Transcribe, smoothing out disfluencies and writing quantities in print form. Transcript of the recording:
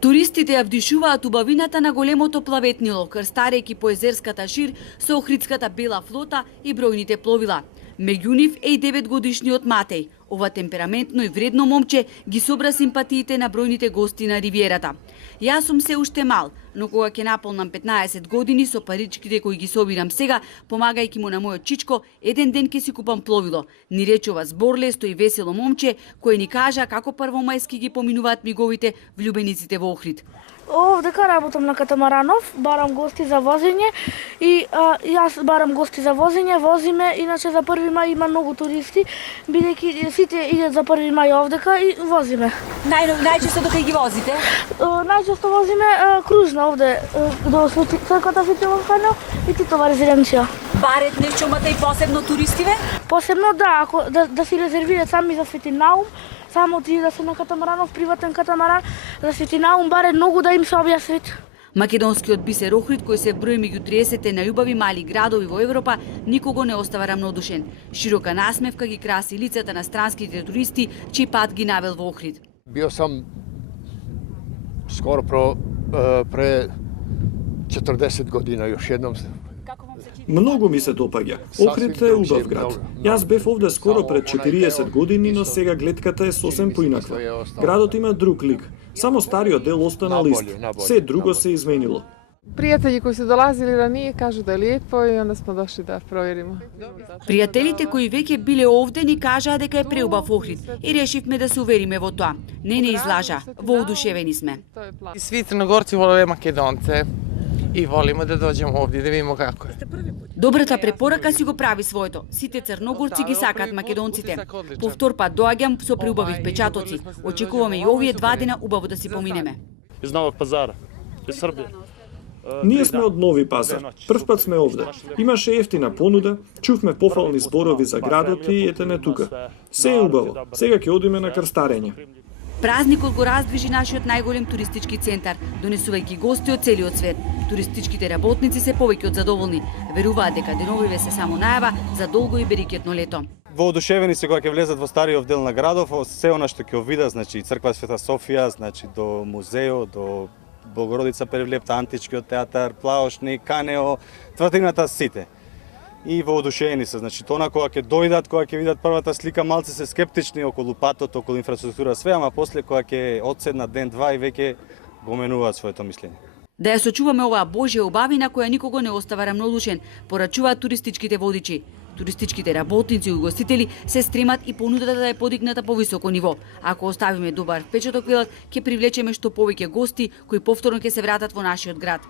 Туристите ја вдишуваат убавината на големото плаветнило, крстарејќи по езерската шир со Охридската бела флота и бројните пловила. Меѓу нив е и 9-годишниот Матеј. Ова темпераментно и вредно момче ги собра симпатиите на бројните гости на ривиерата. Јас сум се уште мал, но кога ќе наполнам 15 години со паричките кои ги собирам сега, помагајќи му на мојот чичко, еден ден ќе си купам пловило. Ни речува зборлесто и весело момче, кој ни кажа како првомајски ги поминуваат миговите влюбениците во Охрид. Овдека работам на катамаранов, барам гости за возење и јас барам гости за возење, возиме, иначе за 1 мај има многу туристи, бидејќи сите идат за 1 мај овдека и возиме. Најчесто докај ги возите? Најчесто возиме кружно овде до црквата Свети Ланкано и Титова резиденција. Барет нешто имате и посебно туристиве? Посебно да, ако да си резервират сами за Свети Наум, само ти да се на катамаранов, приватен катамаран, за Свети Наум баре многу да им се објаснат. Македонскиот бисер Охрид, кој се брои меѓу 30 најубави мали градови во Европа, никого не остава рамнодушен. Широка насмевка ги краси лицата на странските туристи, чиј пат ги навел во Охрид. Био сам скоро пре 40 година, још едном. Многу ми се допаѓа. Охрид е убав град. Јас бев овде скоро пред 40 години, но сега гледката е сосем поинаква. Градот има друг лик. Само стариот дел останал ист. Се друго се изменило. Пријатели кои се долазили ранije кажу да е лепо и онда смо дошли да провериме. Пријателите кои веќе биле овде ни кажаа дека е преубав Охрид и решивме да се увериме во тоа. Не излажа, воодушевени сме. И сви црногорци волеле Македонце и волиме да доđemo овде да видиме како е. Добрата препорака си го прави своето. Сите црногорци ги сакаат македонците. Повтор пат доаѓам со преубави впечатоци. Очекуваме и овие 2 дена убаво да си поминеме. Из Новog Pazara, из Србија. Ние сме од Нови Пазар. Прв пат сме овде. Имаше ефтина понуда, чувме пофални зборови за градот и ете не тука. Се е убаво. Сега ќе одиме на крстарење. Празникот го раздвижи нашиот најголем туристички центар, донесувајќи гости од целиот свет. Туристичките работници се повеќе од задоволни. Веруваат дека деновиве се само најава за долго и берикетно лето. Воодушевени се кога ќе влезат во стариот дел на градов, се она што ќе видат, значи црква Света Софија, значи до музеот, до Богородица Перевлепта, Античкиот театар, Плаошни, Канео, твртината сите. И воодушевени се, значи тоа кога ќе дојдат, кога ќе видат првата слика, малце се скептични околу патот, околу инфраструктура, све, ама после кога ќе одседнат ден, два и веќе го менуваат своето мислење. Да ја сочуваме оваа Божја убавина која никого не остава рамнодушен, порачуваат туристичките водичи. Туристичките работници и угостители се стремат и понудата да е подигната по високо ниво. Ако оставиме добар впечаток, велат, ќе привлечеме што повеќе гости кои повторно ќе се вратат во нашиот град.